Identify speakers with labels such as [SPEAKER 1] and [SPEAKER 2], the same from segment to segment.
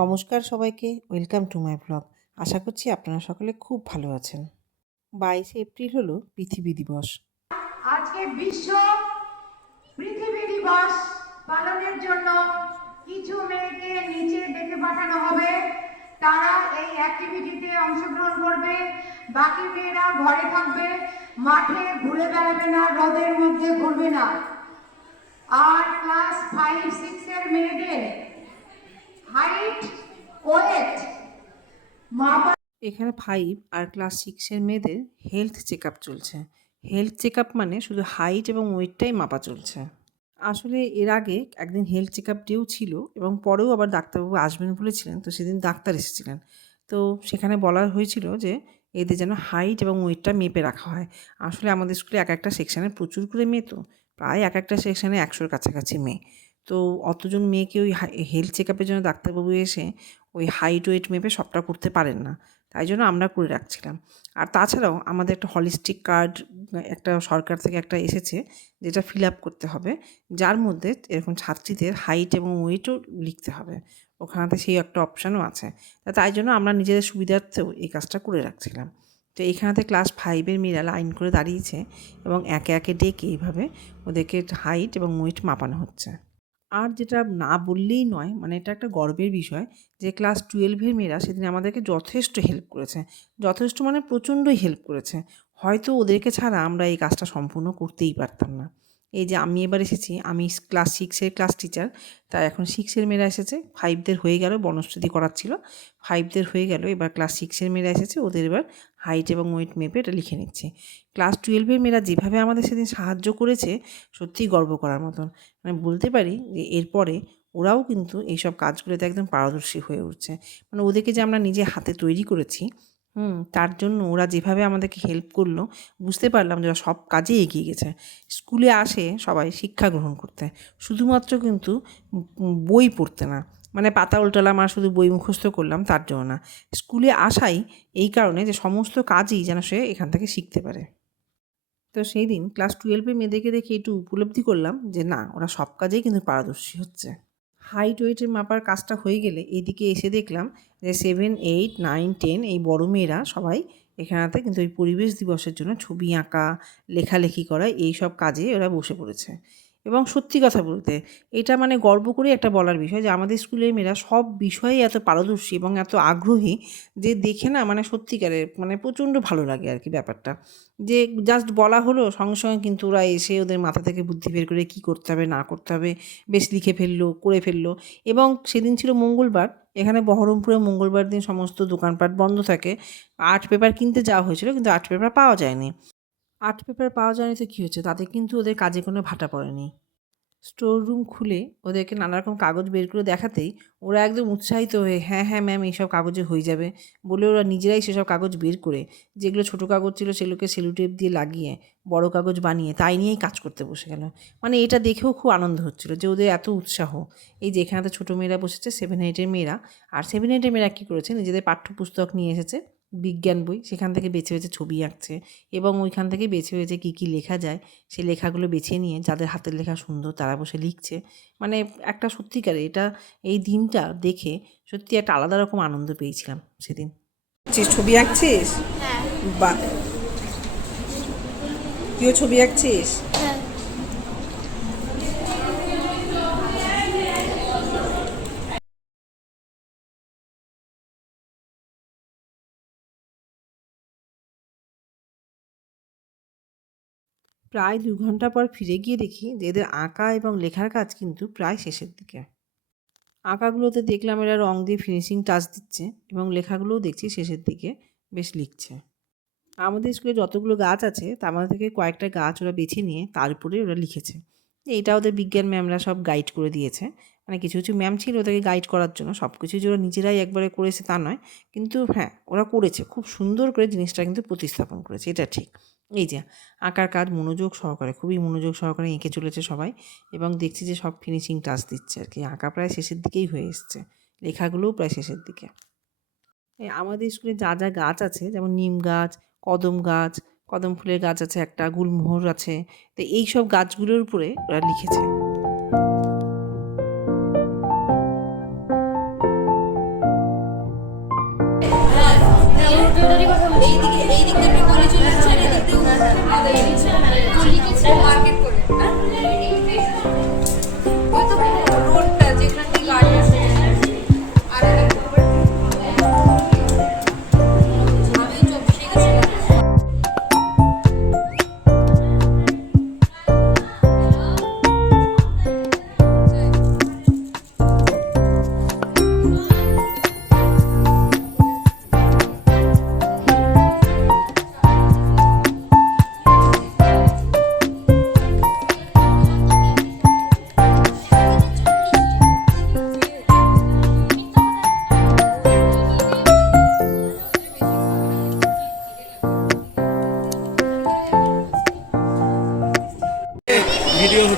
[SPEAKER 1] নমস্কার সবাইকে welcome to my blog আশা করছি আপনারা সকলে খুব ভালো আছেন। বাইশে এপ্রিল হলো পৃথিবী দিবস।
[SPEAKER 2] আজকে বিশ্ব পৃথিবী দিবস পালনের জন্য কিছু মেয়েকে নিচে ডেকে পাঠানো হবে। তারা এই অ্যাক্টিভিটিতে অংশগ্রহণ করবে। বাকি মেয়েরা ঘরে থাকবে। মাঠে ঘুরে বেড়াবে না রোদের মধ্যে ঘুরবে না। আর ক্লাস ফাইভ সিক্সের মেয়েদের
[SPEAKER 1] এখানে ফাইভ আর ক্লাস সিক্সের মেয়েদের হেলথ চেক আপ চলছে। হেলথ চেক আপ মানে শুধু হাইট এবং ওয়েটটাই মাপা চলছে। আসলে এর আগে একদিন হেলথ চেক আপ ডেও ছিল এবং পরেও আবার ডাক্তারবাবু আসবেন বলেছিলেন, তো সেদিন ডাক্তার এসেছিলেন। তো সেখানে বলা হয়েছিল যে এদের যেন হাইট এবং ওয়েটটা মেপে রাখা হয়। আসলে আমাদের স্কুলে এক একটা সেকশানে প্রচুর করে মেয়ে তো, প্রায় এক একটা সেকশানে একশোর কাছাকাছি মেয়ে। তো অতজন মেয়েকে ওই হেলথ চেক আপের জন্য ডাক্তারবাবু এসে ওই হাইট ওয়েট মেপে সবটা করতে পারেন না। তাই জন্য আমরা করে রাখছিলাম। আর তাছাড়াও আমাদের একটা হলিস্টিক কার্ড একটা সরকার থেকে একটা এসেছে যেটা ফিল আপ করতে হবে, যার মধ্যে এরকম ছাত্রীদের হাইট এবং ওয়েটও লিখতে হবে। ওখানেতে সেই একটা অপশানও আছে। তাই জন্য আমরা নিজেদের সুবিধার্থেও এই কাজটা করে রাখছিলাম। তো এখানেতে ক্লাস ফাইভের মেয়েরা লাইন করে দাঁড়িয়েছে এবং একে একে ডেকে এইভাবে ওদেরকে হাইট এবং ওয়েট মাপানো হচ্ছে। আর যেটা না বললেই নয় মানে এটা একটা গর্বের বিষয় যে ক্লাস টুয়েলভের মেয়েরা সেদিন আমাদেরকে যথেষ্ট হেল্প করেছে। যথেষ্ট মানে প্রচণ্ডই হেল্প করেছে। হয়তো ওদেরকে ছাড়া আমরা এই কাজটা সম্পূর্ণ করতেই পারতাম না। এই যে আমি এবার এসেছি, আমি ক্লাস সিক্সের ক্লাস টিচার তাই এখন সিক্সের মেয়েরা এসেছে ফাইভদের হয়ে গেল বনস্তুতি করাচ্ছিল। ফাইভদের হয়ে গেল, এবার ক্লাস সিক্সের মেয়েরা এসেছে, ওদের এবার হাইট এবং ওয়েট মেপে এটা লিখে নিচ্ছে। ক্লাস টুয়েলভের মেয়েরা যেভাবে আমাদের সেদিন সাহায্য করেছে, সত্যিই গর্ব করার মতন। মানে বলতে পারি যে এরপরে ওরাও কিন্তু এইসব কাজগুলোতে একদম পারদর্শী হয়ে উঠছে। মানে ওদেরকে যে আমরা নিজে হাতে তৈরি করেছি, হুম, তার জন্য ওরা যেভাবে আমাদেরকে হেল্প করল, বুঝতে পারলাম যে ওরা সব কাজেই এগিয়ে গেছে। স্কুলে আসে সবাই শিক্ষা গ্রহণ করতে, শুধুমাত্র কিন্তু বই পড়তে না। মানে পাতা উল্টালাম আর শুধু বই মুখস্থ করলাম, তার জন্য না। স্কুলে আসাই এই কারণে যে সমস্ত কাজই যেন সে এখান থেকে শিখতে পারে। তো সেই দিন ক্লাস টুয়েলভে মেয়েদেরকে দেখে একটু উপলব্ধি করলাম যে না, ওরা সব কাজেই কিন্তু পারদর্শী হচ্ছে। হাইট ওয়েটের মাপার কাজটা হয়ে গেলে এদিকে এসে দেখলাম যে সেভেন, এইট, নাইন, টেন এই বড় মেয়েরা সবাই এখানেতে কিন্তু ওই পরিবেশ দিবসের জন্য ছবি আঁকা, লেখালেখি করা এই সব কাজে ওরা বসে পড়েছে। এবং সত্যি কথা বলতে, এটা মানে গর্ব করে একটা বলার বিষয় যে আমাদের স্কুলের মেয়েরা সব বিষয়ে এত পারদর্শী এবং এত আগ্রহী যে দেখে না মানে সত্যিকারের মানে প্রচণ্ড ভালো লাগে আর কি ব্যাপারটা। যে জাস্ট বলা হলো, সঙ্গে সঙ্গে কিন্তু ওরা এসে ওদের মাথা থেকে বুদ্ধি বের করে কী করতে হবে, না করতে হবে, বেশ লিখে ফেলল, করে ফেলল এবং সেদিন ছিল মঙ্গলবার, এখানে বহরমপুরে মঙ্গলবার দিন সমস্ত দোকানপাট বন্ধ থাকে, আর্ট পেপার কিনতে যাওয়া হয়েছিল কিন্তু আর্ট পেপার পাওয়া যায়নি। আর্ট পেপার পাওয়া যায়নি তো কী হচ্ছে? তাতে কিন্তু ওদের কাজে কোনো ভাটা পড়েনি। স্টোর রুম খুলে ওদেরকে নানা রকম কাগজ বের করে দেখাতেই ওরা একদম উৎসাহিত হয়ে হ্যাঁ হ্যাঁ ম্যাম, এইসব কাগজে হয়ে যাবে। বলে ওরা নিজেরাই সেসব কাগজ বের করে, যেগুলো ছোটো কাগজ ছিল সেগুলোকে সেলুটেপ দিয়ে লাগিয়ে বড় কাগজ বানিয়ে তাই নিয়েই কাজ করতে বসে গেল। মানে এটা দেখেও খুব আনন্দ হচ্ছিল যে ওদের এত উৎসাহ। এই যে এখানে ছোটো মেয়েরা বসেছে সেভেন এইটের মেয়েরা। আর সেভেন এইটের মেয়েরা কী করেছে? নিজেদের পাঠ্যপুস্তক নিয়ে এসেছে। বিজ্ঞান বই সেখান থেকে বেছে বেছে ছবি আঁকছে এবং ওইখান থেকে বেছে বেছে কী কী লেখা যায় সেই লেখাগুলো বেছে নিয়ে যাদের হাতের লেখা সুন্দর তারা বসে লিখছে। মানে একটা সত্যিকারে এটা এই দিনটা দেখে সত্যি একটা আলাদা রকম আনন্দ পেয়েছিলাম সেদিন। ছবি আঁকছিস? বা তুইও ছবি আঁকছিস? প্রায় দু ঘণ্টা পর ফিরে গিয়ে দেখি যে এদের আঁকা এবং লেখার কাজ কিন্তু প্রায় শেষের দিকে। আঁকাগুলোতে দেখলাম এরা রং দিয়ে ফিনিশিং টাচ দিচ্ছে এবং লেখাগুলোও দেখছি শেষের দিকে বেশ লিখছে। আমাদের স্কুলে যতগুলো গাছ আছে, তার মধ্যে থেকে কয়েকটা গাছ ওরা বেছে নিয়ে তার উপরে ওরা লিখেছে। এইটা ওদের বিজ্ঞান ম্যামরা সব গাইড করে দিয়েছে। মানে কিছু কিছু ম্যাম ছিল ওদেরকে গাইড করার জন্য। সব কিছু যে ওরা নিজেরাই একবারে করেছে তা নয়। কিন্তু হ্যাঁ ওরা করেছে। খুব সুন্দর করে জিনিসটা কিন্তু প্রতিস্থাপন করেছে। এটা ঠিক। এই যে, আঁকার কাজ মনোযোগ সহকারে, খুবই মনোযোগ সহকারে এঁকে চলেছে সবাই এবং দেখছি যে সব ফিনিশিং টাচ দিচ্ছে আর কি আঁকা প্রায় শেষের দিকেই হয়ে এসছে, লেখাগুলোও প্রায় শেষের দিকে। আমাদের স্কুলে যা যা গাছ আছে, যেমন নিম গাছ, কদম গাছ, কদম ফুলের গাছ আছে একটা, গুলমোহর আছে, তো এই সব গাছগুলোর উপরে ওরা লিখেছে।
[SPEAKER 3] হ্যাঁ, এই দিকে, এই দিকটা থেকে গলি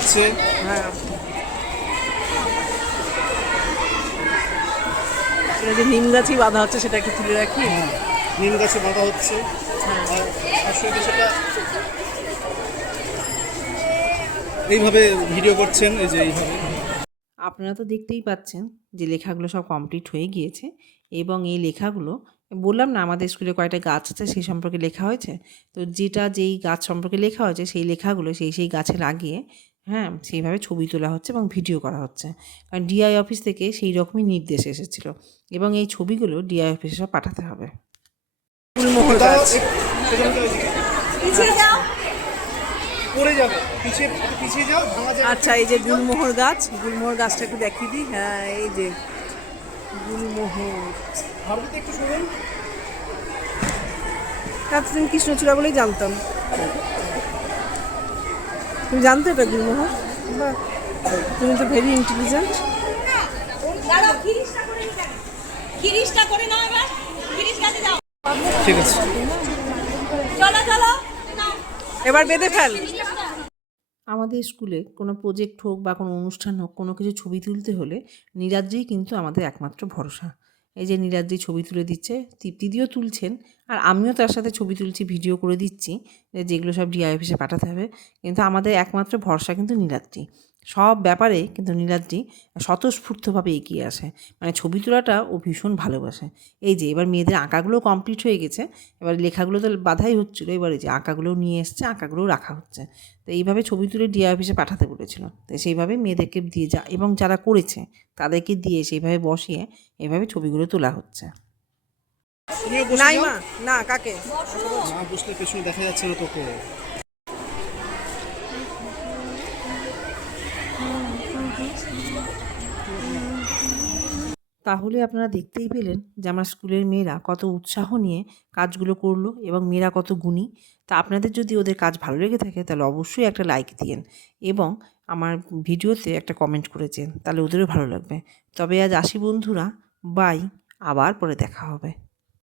[SPEAKER 4] হচ্ছে
[SPEAKER 5] এটা যে নিম গাছই বাঁধা হচ্ছে সেটা একটু তুলে রাখি?
[SPEAKER 4] নিম গাছে বাঁধা হচ্ছে। আর সেটা এইভাবে ভিডিও করছেন এই যে এইভাবে।
[SPEAKER 1] আপনারা তো দেখতেই পাচ্ছেন যে লেখাগুলো সব কমপ্লিট হয়ে গিয়েছে এবং এই লেখাগুলো বললাম না আমাদের স্কুলে কয়েকটা গাছ আছে সেই সম্পর্কে লেখা হয়েছে? তো যেটা যেই গাছ সম্পর্কে লেখা হয়েছে সেই লেখাগুলো সেই সেই গাছে লাগিয়ে হ্যাঁ সেইভাবে ছবি তোলা হচ্ছে এবং ভিডিও করা হচ্ছে। কারণ ডিআই অফিস থেকে সেই রকমই নির্দেশ এসেছিল এবং এই ছবিগুলো ডিআই অফিসে সব পাঠাতে হবে।
[SPEAKER 5] ফুলমোহর গাছ। আচ্ছা এই যে গুলমোহর গাছ গুলমোহর গাছটা একটু দেখিয়ে দিই। হ্যাঁ এই যে গুলমোহর।
[SPEAKER 4] একটু
[SPEAKER 5] এতদিন কৃষ্ণচূড়া বলেই জানতাম। তুমি জানতে এটা গুলমোহর তুমি তো ভেরি ইন্টেলিজেন্ট
[SPEAKER 3] এবার। খিরিশ গাছে যাও।
[SPEAKER 4] ঠিক আছে।
[SPEAKER 3] চলো চলো।
[SPEAKER 5] এবার বেঁধে ফেল।
[SPEAKER 1] আমাদের স্কুলে কোনো প্রজেক্ট হোক বা কোনো অনুষ্ঠান হোক কোনো কিছু ছবি তুলতে হলে নীরাদ্রিই কিন্তু আমাদের একমাত্র ভরসা। এই যে নীরাদ্রি ছবি তুলে দিচ্ছে তৃপ্তিদিও তুলছেন। আর আমিও তার সাথে ছবি তুলছি, ভিডিও করে দিচ্ছি যেগুলো সব ডিআই অফিসে পাঠাতে হবে। কিন্তু আমাদের একমাত্র ভরসা কিন্তু নীলাদ্রি। সব ব্যাপারে কিন্তু নীলাদ্রি স্বতঃস্ফূর্তভাবে এগিয়ে আসে। মানে ছবি তোলাটা ও ভীষণ ভালোবাসে। এই যে এবার মেয়েদের আঁকাগুলো কমপ্লিট হয়ে গেছে। এবার লেখাগুলো তো বাধাই হচ্ছিল। এবার এই যে আঁকাগুলো নিয়ে এসছে আঁকাগুলোও রাখা হচ্ছে। তো এইভাবে ছবি তুলে ডিআই অফিসে পাঠাতে বলেছিল। তো সেইভাবে মেয়েদেরকে দিয়ে যা এবং যারা করেছে তাদেরকে দিয়ে সেইভাবে বসিয়ে এভাবে ছবিগুলো তোলা হচ্ছে।
[SPEAKER 5] না কাকে?
[SPEAKER 4] না বসলে পেছনে দেখা যাচ্ছে না তোকে।
[SPEAKER 1] তাহলে আপনারা দেখতেই পেলেন যে আমার স্কুলের মেয়েরা কত উৎসাহ নিয়ে কাজগুলো করল এবং মেয়েরা কত গুণী। তা আপনাদের যদি ওদের কাজ ভালো লেগে থাকে তাহলে অবশ্যই একটা লাইক দিয়েন এবং আমার ভিডিওতে একটা কমেন্ট করেছেন, তাহলে ওদেরও ভালো লাগবে। তবে আজ আসি বন্ধুরা বাই আবার পরে দেখা হবে।